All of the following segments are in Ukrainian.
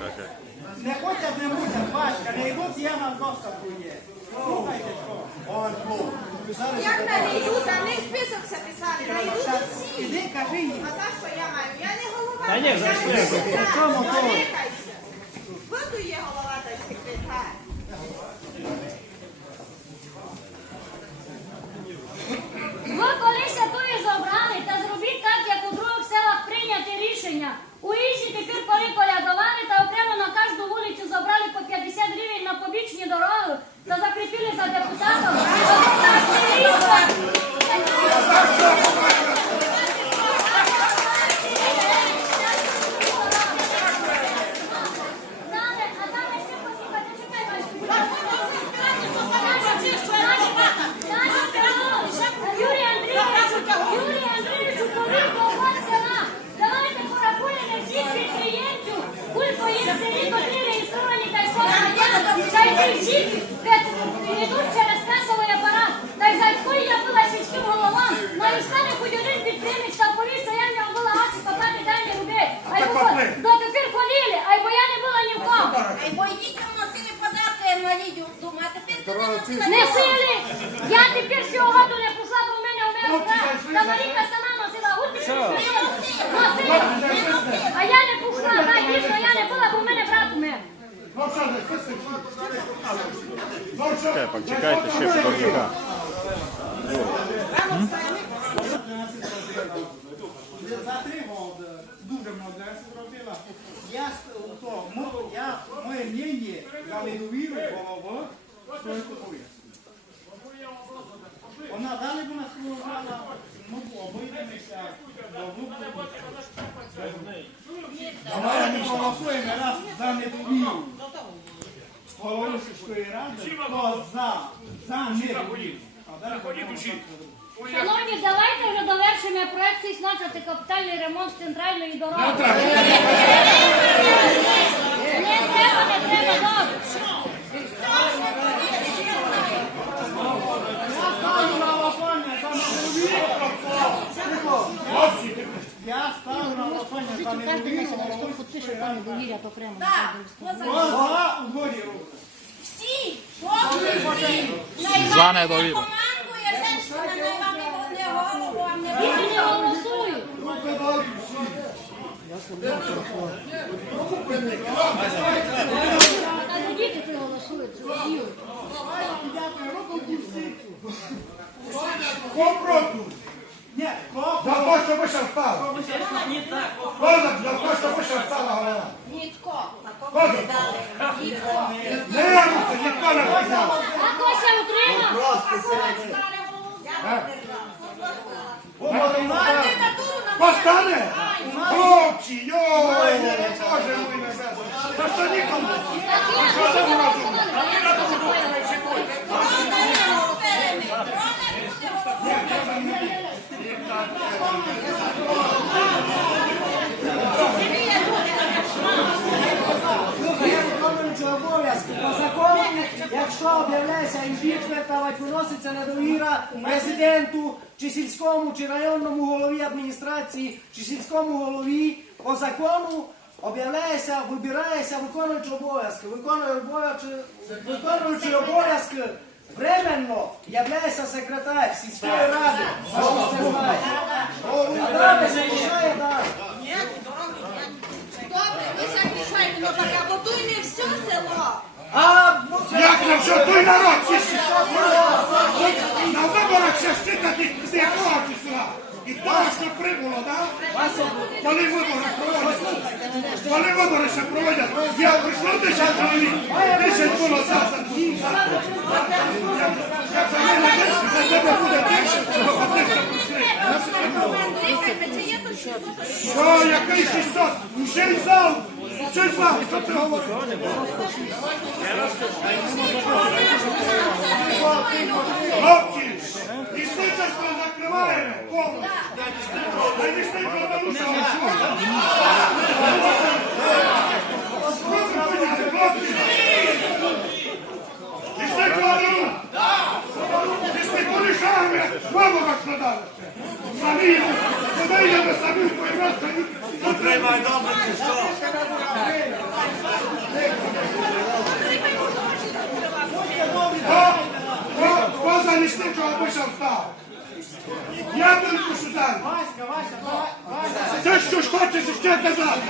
Не хочуть, не мусять, бачка, не йдуть, я нам доступу є. Слухайте, що. Як на не за них список записали, на йду всі. Іди, кажи їм. А за що я маю? Я не голова. Та ні, за що? не чому то? Наникайся. Буду є голова та секретар. Ви колись тої забрали та зробіть так, як у других селах прийняти рішення. У Ізі тепер коли колядували та окремо на кожну вулицю забрали по 50 гривень на побічні дороги та закріпили за депутатом. Далі, а далі ще послухайте, чекайте. Юрій Андрійович, Юрій Андрійович, управління охорони села. Давайте порахуємо всіх підприємців, кілько їх в селі, котрі реєстровані та й кожна та й ці всі йдуть через касовий апарат. Та й за якою я була сільським головам, на іспані хоч один підприємець та повіз, що я в нього була гасі покати дані людей. А й дотепер ходили, а й бо я не була ні в кого. Ай, бо йдіть там носили податки, я інвалідів вдома, а тепер ти не Не сили! Я тепер цього году не пішла, бо в мене в мене та Маріка сама носила гурти. Носила. А я не пішла, так, дійсно, я не була, бо в мене брат умер. Степан, чекайте ще подовжика. Затримав, дуже много я зробила. Я, то, я, моє мнение, за я повірю. Вона далі б нас служила, ми б обійдемося, ми Давай ми голосуємо раз за недовіру. Голови сільської ради, хто за, за недовіру. А далі будемо Шановні, давайте вже довершимо проект і значити капітальний ремонт центральної дороги. Не треба, не треба добре. ставлю на голосування за недовіру. Я ставлю на голосування за недовіру. Поза- Хто за угоді руку? всі, повністю всі. За недовіру. Командує женщина, най вам не- не голову, а не Діти не голосують. Руки далі. Та ну діти ти голосують. зрозуміло. Дякую, руку пустіть. Хто проти? Ні, хто За те, що ви ще встали. Козак, за те, що ви ще встала голова. Нітко. Козак. Не руки, ніхто не підняв. А Кося утримав? Кандидатуру на Постане? Хлопці, йой, Боже мой небесний. За що нікому? Що це ви робите? виконуючи обов'язки по закону, якщо об'являється імпічмент, виноситься недовіра президенту, чи сільському, чи районному голові адміністрації, чи сільському голові, по закону об'являється, вибирається виконуючи обов'язки, виконуючи обов'язки временно являється секретар сільської ради. Залишає далі. Добре, ви захищаєте, ну так, а не все село. А Як не вже той народ чисті? На виборах ще стикати з якого числа? І хто вас не прибуло, так? Коли вибори проводять? Коли вибори ще проводять? Я прийшло 10 чоловік, 10 було завтра. Як за мене 10, за тебе буде 10, Що, який 600? Ще й зал! Ще й зал, що ти говориш? Хлопці, лісничество закриваємо повністю. А лісничество не! Лісничество не рух! Лісничество лишаємо! Мама вас надали! Самі, тебе я би самі поїмав, Отримай добре, чи що? Хто залісничого вийшов став? Я тільки Сюзан. Це що ж хочеш ще казати?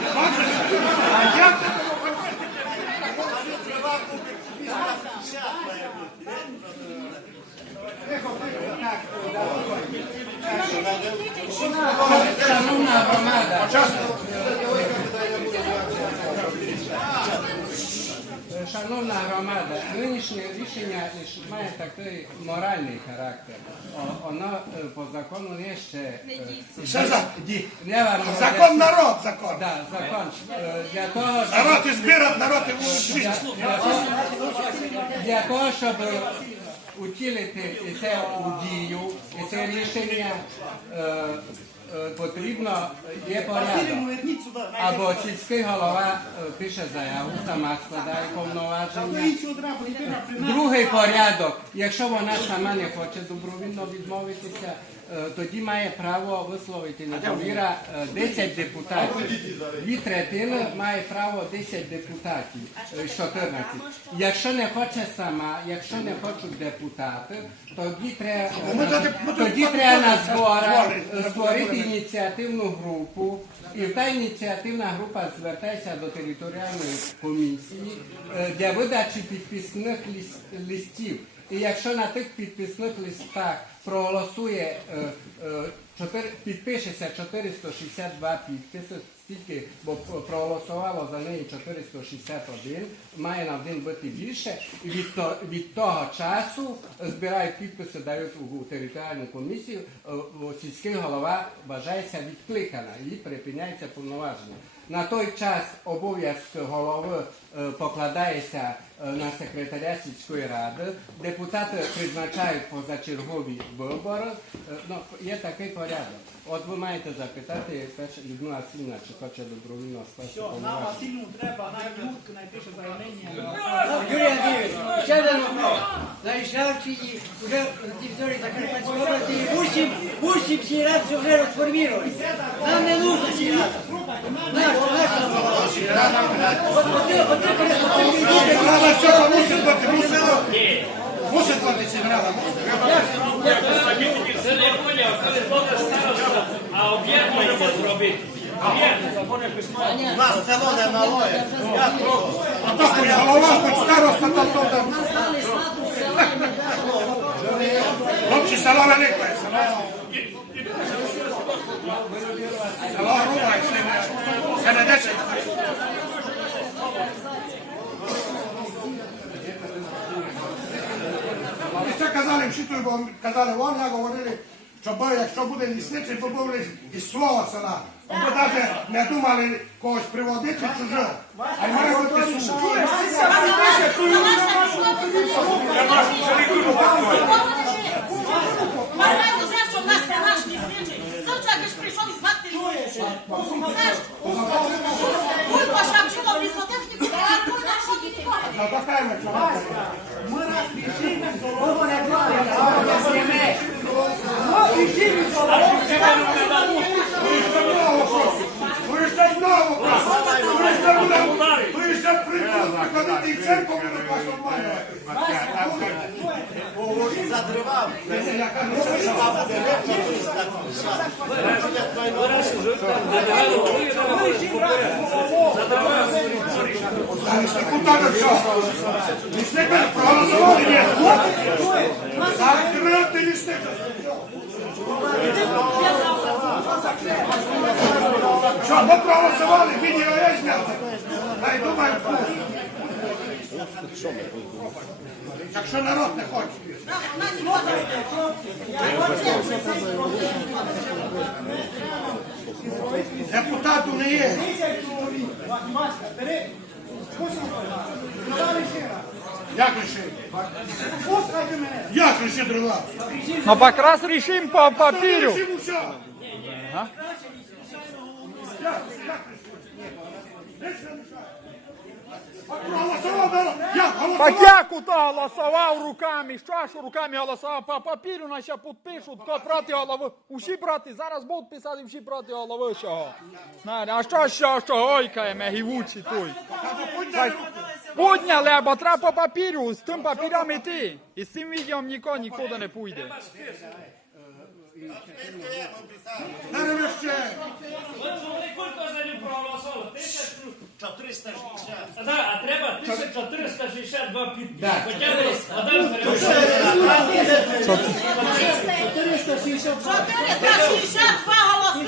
Шановна громада, шановна громада, нинішнє рішення має такий моральний характер. О- Воно е, по закону є ще... е, за вам закон народ, закон. Да, закон. Для того, щоб Народ і збирав, народ і вулиць. для того, щоб утілити це у дію, і це рішення е, е, потрібно, є порядок. Або сільський голова е, пише заяву, сама складає повноваження. Другий порядок, якщо вона сама не хоче добровільно відмовитися, е, тоді має право висловити недовіра е, 10 депутатів. Дві третини має право 10 депутатів, е, 14. Якщо не хоче сама, якщо не хочуть депутати, тоді треба, ми тоді- треба на зборах Збори. Створити ініціативну групу. І та ініціативна група звертається до територіальної комісії е, для видачі підписних листів. І якщо на тих підписних листах проголосує, е, е, підпишеться 462 підписи, стільки, бо проголосувало за неї 461, має на один бути більше, і від, то- від того часу збирають підписи, дають у, у територіальну комісію, е, сільський голова вважається відкликана і припиняється повноваження. На той час обов'язок голови е, покладається е, на секретаря сільської ради. Депутати призначають позачергові вибори. Е, Ну, є такий порядок. От ви маєте запитати Людмила Васильівна, чи хоче добровільно Що, нам. Васильну треба, наймутку, найпише заявлення. Юрій Андрійович, ще один вопрос. На Ішавчині вже на території Закарпатської області мусим, мусим сільрад вже розформировать. Нам не нужно сільрад. Нащо, нащо нам було сільрад? От, от, ти- от, ти, конечно, ти мені дуже Треба що то мусить бути, мусить бути. Мусить бути ці грала. Це не поняв, коли буде староста, а об'єкт можемо зробити. Об'єкт, законне письмо. А то хоч голова, хоч староста, то то там. Хлопці, село велике, село. Село грубе, це не- це не десять. І це казали вчителю, бо казали, вон я говорили, що якщо буде лісничий, бо був лиш із свого села. Бо навіть не думали когось приводити чужого. А й має бути суд. Бажаю за, що в нас це наш лісничий. Завчора ж прийшов і Бульба Шамчило в лісотехніку, а той наші чого. Ми раз рішимо, Кого не платить, а не зніме. Ви ж так знову кажете. Ви ж так буде- Ви ж так приходити і церкву будуть вас обманювати. А ліснику що? Проголосували, ні? Закрити лісник. Що, ми проголосували, він є зняти. Дай думаю, Якщо народ не хоче. Депутату не є. Як рішив? Як рішив дрова? Ну, покрас решим по усе. Як? Як рішив? А проголосував народ. Як Так я куди голосував руками? Що ж руками голосував? По папіру на ще підпишуть, хто проти голови. Усі проти, зараз будуть писати всі проти голови чого. А що, що, що гойкає, гівучі той. Подняли, або треба по папіру, з тим папіром іти. І з цим відеом ніхто нікуди не. Наravno ще. От вони кілько за ним проголосували? Тисячу... 460. Да, а треба 1462 підписи. Да. Хоча б один перевищує. 462 голоси.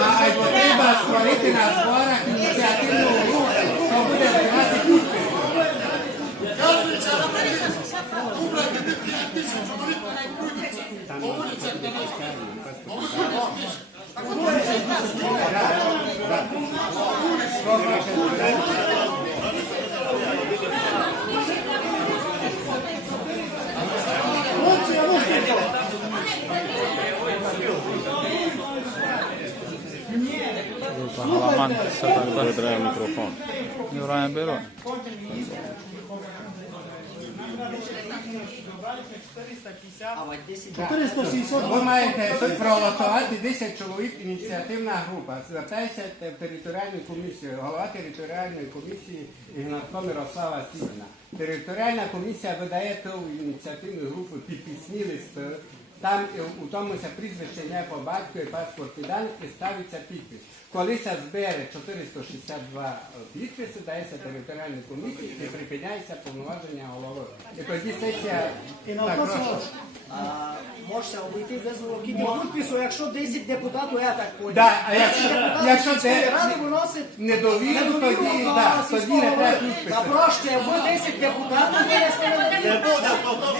А або треба створити на зборах ініціативну групу, що буде збирати підписи. Галаман, все так далі. Вибирає мікрофон. Юрає беру. Ви маєте тут проголосувати 10 чоловік ініціативна група. Звертайся в територіальну комісію. Голова територіальної комісії Ігнатко Мирослава Сівна. Територіальна комісія видає ту ініціативну групу підписні листи. Там у тому ся прізвище ім'я по батькові, паспорт дані і ставиться підпис. Коли ся збере 462 підписи, дається територіальній комісії і припиняється повноваження голови. І тоді сесія І Так, на то прошу. можна обійти без волокітів підпису, якщо 10 депутатів, я так понял. Да, а якщо- депутатів якщо це ради виносить недовіру, недовіру тоді, да, тоді не треба підписи. Та або 10 депутатів винесли недовіру. Всі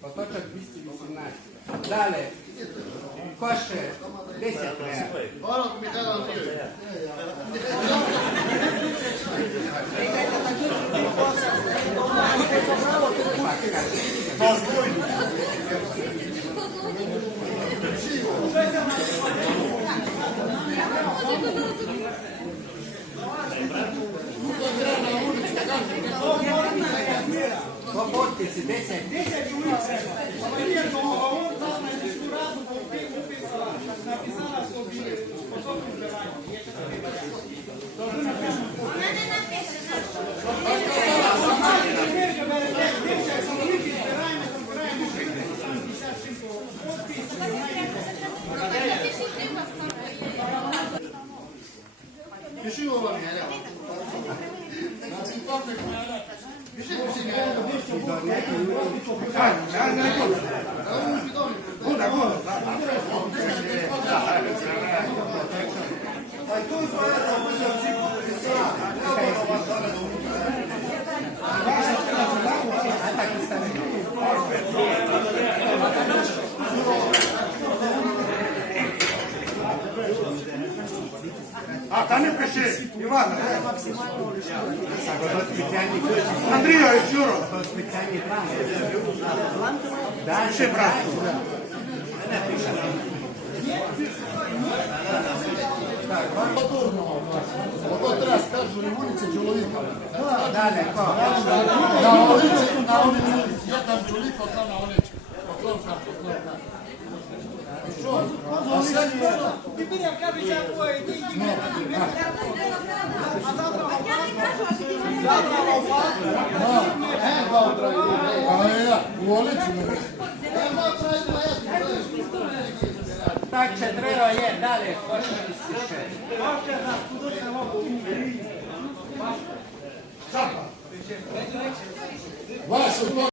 Potočak 218. Dalje, koše 10 reja. Borok mi tada odbio. Thank you. Це вже не знімай, бо це пустое поле. Поточок номер. Поточок 218. Далі. Коше 10 треба. По подписі 10. 10 Буде, буде. А, та не пиши, Іван. Спеціальні плани. пиши, брат. Ото треба скаржили вулиці чоловіка. Далі. На вулиці, на вулиці. Є там чоловік, ото на вулиці. Там, ото там. Що? А все Тепер я кажу, що я твоє дій. завтра йде. Але я у вулиці не Так, четверо є. Далі. Коше 206. Вася,